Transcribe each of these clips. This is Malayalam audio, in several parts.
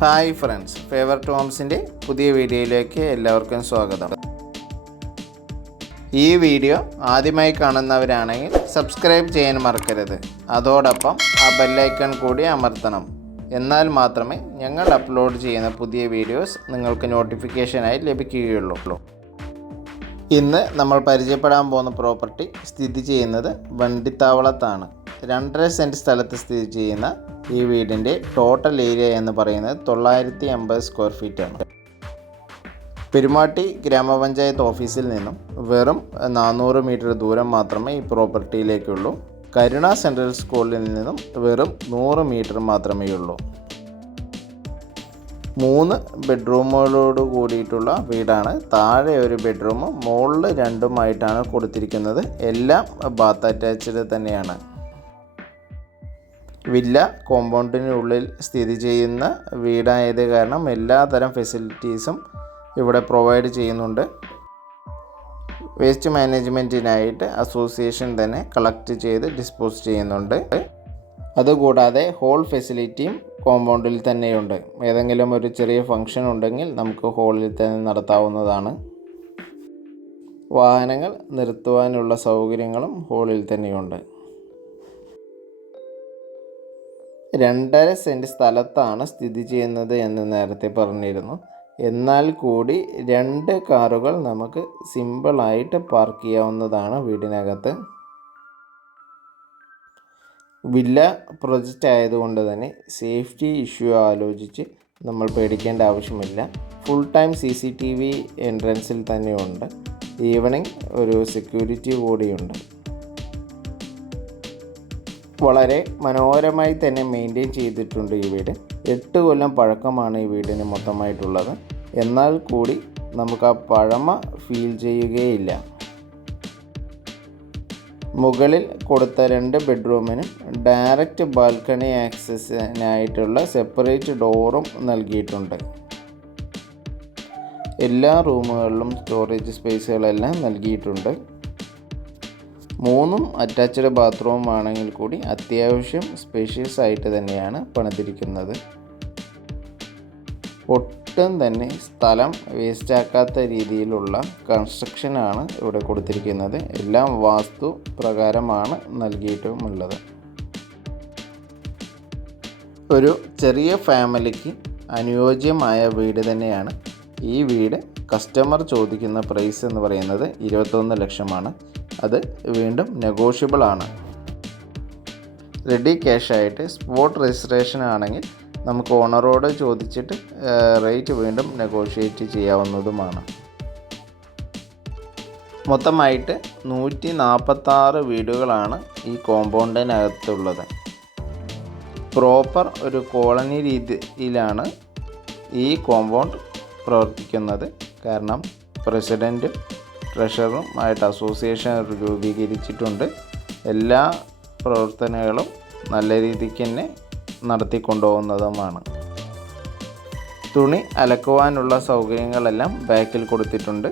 ഹായ് ഫ്രണ്ട്സ്, ഫേവർ ടു ഹോംസിൻ്റെ പുതിയ വീഡിയോയിലേക്ക് എല്ലാവർക്കും സ്വാഗതം. ഈ വീഡിയോ ആദ്യമായി കാണുന്നവരാണെങ്കിൽ സബ്സ്ക്രൈബ് ചെയ്യാൻ മറക്കരുത്. അതോടൊപ്പം ആ ബെല്ലൈക്കൺ കൂടി അമർത്തണം. എന്നാൽ മാത്രമേ ഞങ്ങൾ അപ്ലോഡ് ചെയ്യുന്ന പുതിയ വീഡിയോസ് നിങ്ങൾക്ക് നോട്ടിഫിക്കേഷനായി ലഭിക്കുകയുള്ളൂ. ഇന്ന് നമ്മൾ പരിചയപ്പെടാൻ പോകുന്ന പ്രോപ്പർട്ടി സ്ഥിതി ചെയ്യുന്നത് വണ്ടിത്താവളത്താണ്. 2.5 സെൻറ്റ് സ്ഥലത്ത് സ്ഥിതി ചെയ്യുന്ന ഈ വീടിൻ്റെ ടോട്ടൽ ഏരിയ എന്ന് പറയുന്നത് 950 സ്ക്വയർ ഫീറ്റാണ്. പെരുമാട്ടി ഗ്രാമപഞ്ചായത്ത് ഓഫീസിൽ നിന്നും വെറും 400 മീറ്റർ ദൂരം മാത്രമേ ഈ പ്രോപ്പർട്ടിയിലേക്കുള്ളൂ. കരുണ സെൻട്രൽ സ്കൂളിൽ നിന്നും വെറും 100 മീറ്റർ മാത്രമേ ഉള്ളൂ. 3 ബെഡ്റൂമുകളോട് കൂടിയിട്ടുള്ള വീടാണ്. താഴെ ഒരു ബെഡ്റൂമും മുകളിൽ 2 കൊടുത്തിരിക്കുന്നത്. എല്ലാം ബാത്ത് അറ്റാച്ച്ഡ് തന്നെയാണ്. വില്ല കോമ്പൗണ്ടിനുള്ളിൽ സ്ഥിതി ചെയ്യുന്ന വീടായത് കാരണം എല്ലാതരം ഫെസിലിറ്റീസും ഇവിടെ പ്രൊവൈഡ് ചെയ്യുന്നുണ്ട്. വേസ്റ്റ് മാനേജ്മെൻറ്റിനായിട്ട് അസോസിയേഷൻ തന്നെ കളക്ട് ചെയ്ത് ഡിസ്പോസ് ചെയ്യുന്നുണ്ട്. അതുകൂടാതെ ഹോൾ ഫെസിലിറ്റിയും കോമ്പൗണ്ടിൽ തന്നെയുണ്ട്. ഏതെങ്കിലും ഒരു ചെറിയ ഫംഗ്ഷൻ ഉണ്ടെങ്കിൽ നമുക്ക് ഹോളിൽ തന്നെ നടത്താവുന്നതാണ്. വാഹനങ്ങൾ നിർത്തുവാനുള്ള സൗകര്യങ്ങളും ഹോളിൽ തന്നെയുണ്ട്. 2.5 സെൻറ്റ് സ്ഥലത്താണ് സ്ഥിതി ചെയ്യുന്നത് എന്ന് നേരത്തെ പറഞ്ഞിരുന്നു. എന്നാൽ കൂടി 2 കാറുകൾ നമുക്ക് സിമ്പിളായിട്ട് പാർക്ക് ചെയ്യാവുന്നതാണ് വീടിനകത്ത്. വില്ല പ്രൊജക്റ്റ് ആയതുകൊണ്ട് തന്നെ സേഫ്റ്റി ഇഷ്യൂ ആലോചിച്ച് നമ്മൾ പേടിക്കേണ്ട ആവശ്യമില്ല. ഫുൾ ടൈം CCTV എൻട്രൻസിൽ തന്നെയുണ്ട്. ഈവനിങ് ഒരു സെക്യൂരിറ്റി കൂടിയുണ്ട്. വളരെ മനോഹരമായി തന്നെ മെയിൻറ്റെയിൻ ചെയ്തിട്ടുണ്ട് ഈ വീട്. 8 കൊല്ലം പഴക്കമാണ് ഈ വീടിന് മൊത്തമായിട്ടുള്ളത്. എന്നാൽ കൂടി നമുക്ക് ആ പഴമ ഫീൽ ചെയ്യുകയില്ല. മുകളിൽ കൊടുത്ത 2 ബെഡ്റൂമിനും ഡയറക്റ്റ് ബാൽക്കണി ആക്സസിനായിട്ടുള്ള സെപ്പറേറ്റ് ഡോറും നൽകിയിട്ടുണ്ട്. എല്ലാ റൂമുകളിലും സ്റ്റോറേജ് സ്പേസുകളെല്ലാം നൽകിയിട്ടുണ്ട്. 3 അറ്റാച്ച്ഡ് ബാത്റൂം ആണെങ്കിൽ കൂടി അത്യാവശ്യം സ്പേഷ്യസ് ആയിട്ട് തന്നെയാണ് പണിതിരിക്കുന്നത്. ഒട്ടും തന്നെ സ്ഥലം വേസ്റ്റാക്കാത്ത രീതിയിലുള്ള കൺസ്ട്രക്ഷനാണ് ഇവിടെ കൊടുത്തിരിക്കുന്നത്. എല്ലാം വാസ്തു പ്രകാരമാണ് നൽകിയിട്ടുമുള്ളത്. ഒരു ചെറിയ ഫാമിലിക്ക് അനുയോജ്യമായ വീട് തന്നെയാണ് ഈ വീട്. കസ്റ്റമർ ചോദിക്കുന്ന പ്രൈസ് എന്ന് പറയുന്നത് 21 ലക്ഷമാണ്. അത് വീണ്ടും നെഗോഷ്യബിൾ ആണ്. റെഡി ക്യാഷായിട്ട് സ്പോട്ട് രജിസ്ട്രേഷൻ ആണെങ്കിൽ നമുക്ക് ഓണറോട് ചോദിച്ചിട്ട് റേറ്റ് വീണ്ടും നെഗോഷിയേറ്റ് ചെയ്യാവുന്നതുമാണ്. മൊത്തമായിട്ട് 146 വീടുകളാണ് ഈ കോമ്പൗണ്ടിനകത്തുള്ളത്. പ്രോപ്പർ ഒരു കോളനി രീതിയിലാണ് ഈ കോമ്പൗണ്ട് പ്രവർത്തിക്കുന്നത്. കാരണം പ്രസിഡൻറ്റും ട്രഷററും ആയിട്ട് അസോസിയേഷൻ രൂപീകരിച്ചിട്ടുണ്ട്. എല്ലാ പ്രവർത്തനങ്ങളും നല്ല രീതിക്ക് തന്നെ നടത്തിക്കൊണ്ടുപോകുന്നതുമാണ്. തുണി അലക്കുവാനുള്ള സൗകര്യങ്ങളെല്ലാം ബാക്കിൽ കൊടുത്തിട്ടുണ്ട്.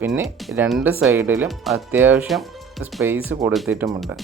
പിന്നെ 2 സൈഡിലും അത്യാവശ്യം സ്പേസ് കൊടുത്തിട്ടുമുണ്ട്.